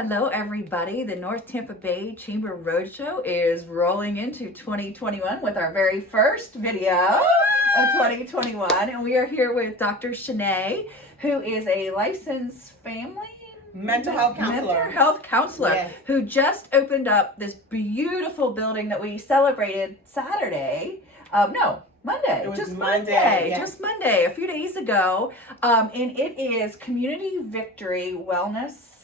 Hello, everybody. The North Tampa Bay Chamber Roadshow is rolling into 2021 with our very first video of 2021. And we are here with Dr. Shanae, who is a licensed mental health counselor, yes, who just opened up this beautiful building that we celebrated Saturday. Monday. It was just Monday. Yes. Just Monday, a few days ago. And it is Community Victory Wellness.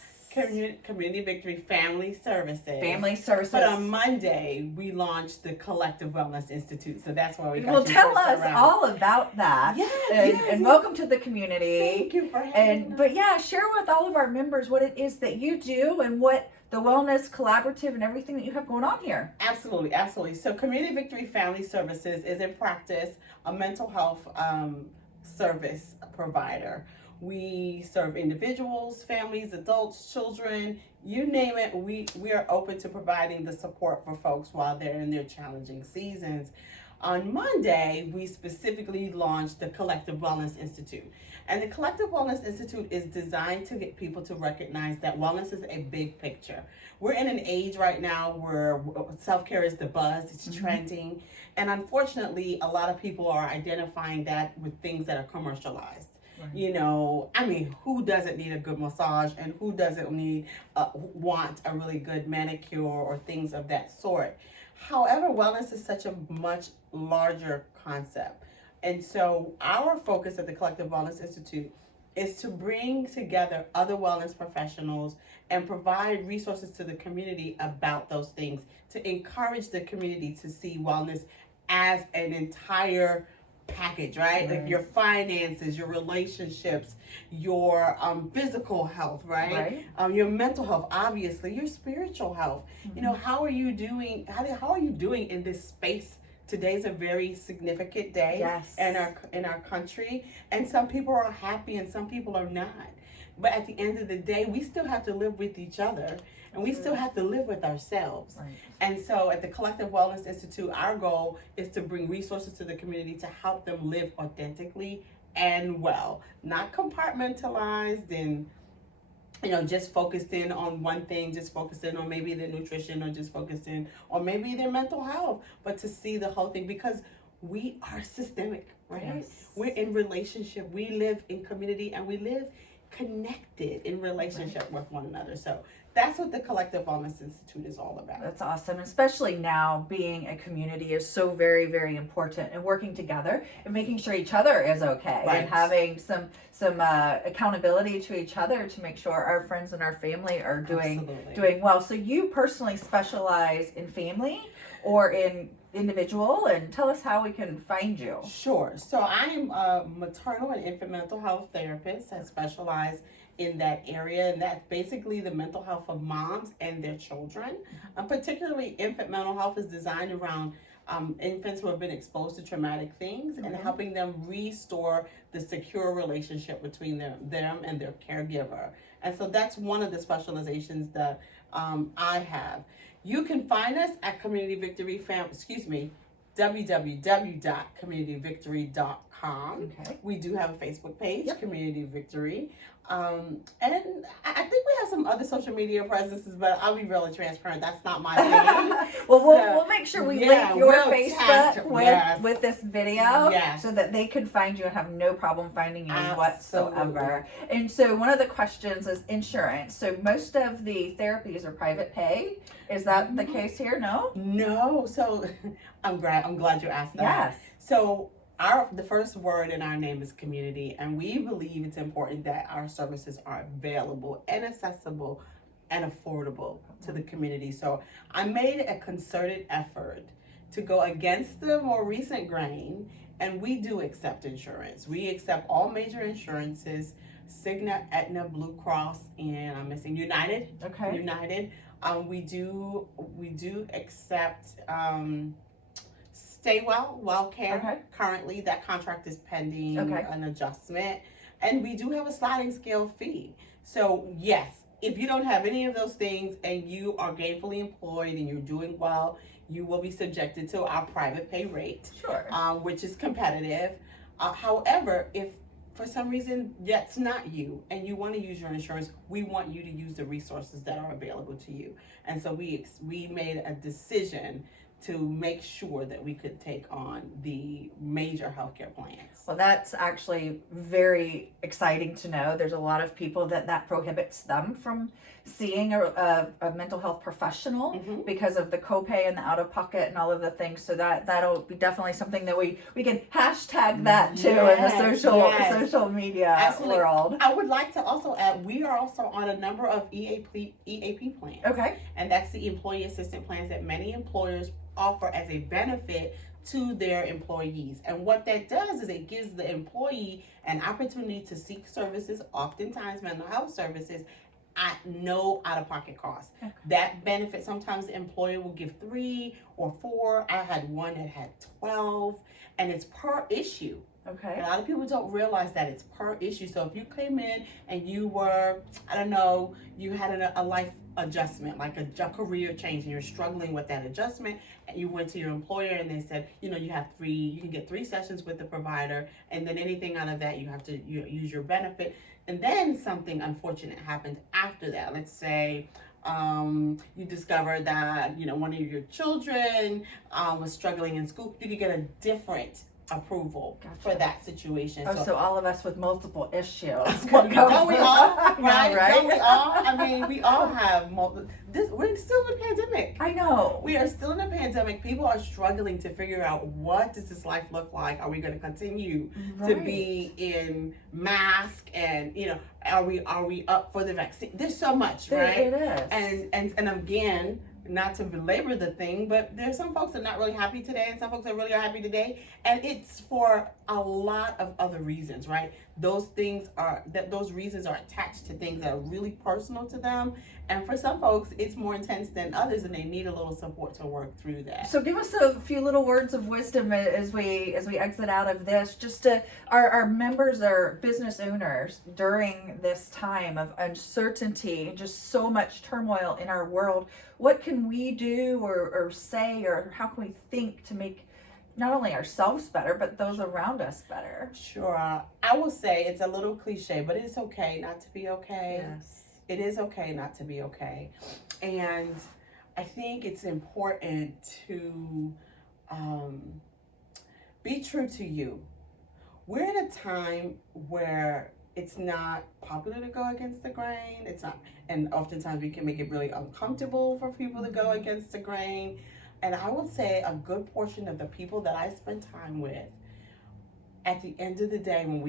Community Victory Family Services. But on Monday, we launched the Collective Wellness Institute. So that's why we got Well, tell us all about that. Yes, and welcome to the community. Thank you for having us. But yeah, share with all of our members what it is that you do and what the Wellness Collaborative and everything that you have going on here. Absolutely. So Community Victory Family Services is in practice a mental health service provider. We serve individuals, families, adults, children, you name it. We are open to providing the support for folks while they're in their challenging seasons. On Monday, we specifically launched the Collective Wellness Institute. And the Collective Wellness Institute is designed to get people to recognize that wellness is a big picture. We're in an age right now where self-care is the buzz, it's trending. And unfortunately, a lot of people are identifying that with things that are commercialized. Right. Who doesn't need a good massage and who doesn't want a really good manicure or things of that sort? However, wellness is such a much larger concept. And so our focus at the Collective Wellness Institute is to bring together other wellness professionals and provide resources to the community about those things, to encourage the community to see wellness as an entire package, right? Like your finances, your relationships, your physical health, right? Your mental health, obviously, your spiritual health. How are you doing? How are you doing in this space? Today's a very significant day in our country, and some people are happy and some people are not. But at the end of the day, we still have to live with each other, and we still have to live with ourselves. Right. And so at the Collective Wellness Institute, our goal is to bring resources to the community to help them live authentically and well, not compartmentalized and just focused in on one thing, just focused in on maybe their nutrition or just focused in on maybe their mental health, but to see the whole thing because we are systemic, right? Yes. We're in relationship, we live in community, and we live connected in relationship with one another. So that's what the Collective Wellness Institute is all about. That's awesome. Especially now being a community is so very, very important, and working together and making sure each other is okay, and having some accountability to each other to make sure our friends and our family are doing well. So you personally specialize in family or in individual, and tell us how we can find you. Sure. So I'm a maternal and infant mental health therapist. I specialize in that area, and that's basically the mental health of moms and their children. Particularly infant mental health is designed around infants who have been exposed to traumatic things and helping them restore the secure relationship between them and their caregiver. And so that's one of the specializations that I have. You can find us at www.communityvictory.com. Okay. We do have a Facebook page, Community Victory. And I think we have some other social media presences, but I'll be really transparent. That's not my thing. We'll make sure we link your Facebook with this video so that they can find you and have no problem finding you whatsoever. And so one of the questions is insurance. So most of the therapies are private pay. Is that the case here? No. So I'm glad you asked that. Yes. So the first word in our name is community, and we believe it's important that our services are available and accessible and affordable to the community. So I made a concerted effort to go against the more recent grain, and we do accept insurance. We accept all major insurances: Cigna, Aetna, Blue Cross, and I'm missing United. Okay. United. We do accept WellCare. Okay. Currently, that contract is pending an adjustment, and we do have a sliding scale fee. So yes, if you don't have any of those things and you are gainfully employed and you're doing well, you will be subjected to our private pay rate, which is competitive. However, if for some reason that's not you and you want to use your insurance, we want you to use the resources that are available to you. And so we made a decision to make sure that we could take on the major healthcare plans. Well, that's actually very exciting to know. There's a lot of people that prohibits them from seeing a mental health professional because of the copay and the out of pocket and all of the things. So that'll be definitely something that we can hashtag that too in the social media world. I would like to also add, we are also on a number of EAP plans. Okay. And that's the employee assistance plans that many employers offer as a benefit to their employees. And what that does is it gives the employee an opportunity to seek services, oftentimes mental health services, at no out-of-pocket cost. Okay. That benefit, sometimes the employer will give 3 or 4. I had one that had 12, and it's per issue. Okay. A lot of people don't realize that it's per issue. So if you came in and you were, I don't know, you had a life adjustment, like a career change, and you're struggling with that adjustment, and you went to your employer and they said, you can get 3 sessions with the provider, and then anything out of that you have to use your benefit. And then something unfortunate happened after that. Let's say you discovered that one of your children was struggling in school. You could get a different approval for that situation. So all of us with multiple issues. Don't we all? Right? Right? Don't we all? I mean, we all have we're still in a pandemic. I know. We are still in a pandemic. People are struggling to figure out, what does this life look like? Are we going to continue to be in mask? And are we up for the vaccine? There's so much, right? It is. And again, not to belabor the thing, but there's some folks that are not really happy today, and some folks that really are happy today, and it's for a lot of other reasons, right? Those reasons are attached to things that are really personal to them, and for some folks it's more intense than others, and they need a little support to work through that. So give us a few little words of wisdom as we exit out of this, just to our members, our business owners, during this time of uncertainty and just so much turmoil in our world. What can we do or say, or how can we think to make not only ourselves better, but those around us better? Sure. I will say it's a little cliche, but it's okay not to be okay. Yes. It is okay not to be okay. And I think it's important to be true to you. We're in a time where it's not popular to go against the grain. It's not, and oftentimes we can make it really uncomfortable for people to go against the grain. And I would say a good portion of the people that I spend time with, at the end of the day, when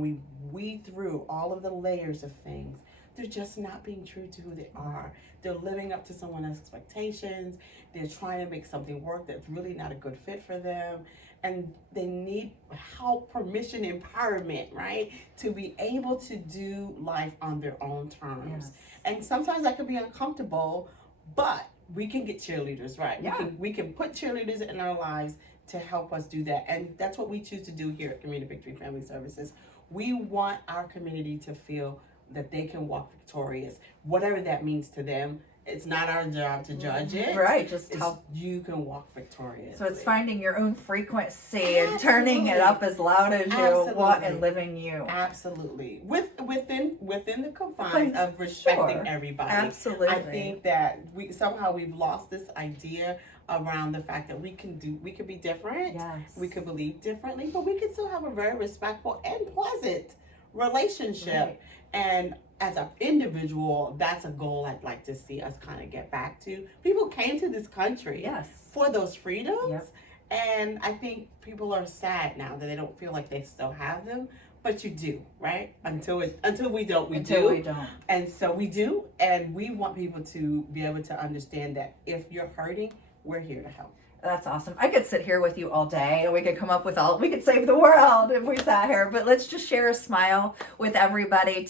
we weed through all of the layers of things, they're just not being true to who they are. They're living up to someone else's expectations. They're trying to make something work that's really not a good fit for them. And they need help, permission, empowerment, right? To be able to do life on their own terms. Yes. And sometimes that can be uncomfortable, but we can get cheerleaders, right? Yeah. We can put cheerleaders in our lives to help us do that. And that's what we choose to do here at Community Victory Family Services. We want our community to feel that they can walk victorious, whatever that means to them. It's not our job to judge it. Right, just help. You can walk victorious. So it's finding your own frequency and turning it up as loud as you want and living you. Absolutely. Within the confines of respecting everybody. Absolutely. I think that we've lost this idea around the fact that we can be different. Yes. We could believe differently, but we can still have a very respectful and pleasant relationship. Right. And as an individual, that's a goal I'd like to see us kind of get back to. People came to this country for those freedoms. Yep. And I think people are sad now that they don't feel like they still have them. But you do, right? Until we don't, we do. And so we do. And we want people to be able to understand that if you're hurting, we're here to help. That's awesome. I could sit here with you all day and we could come up with we could save the world if we sat here, but let's just share a smile with everybody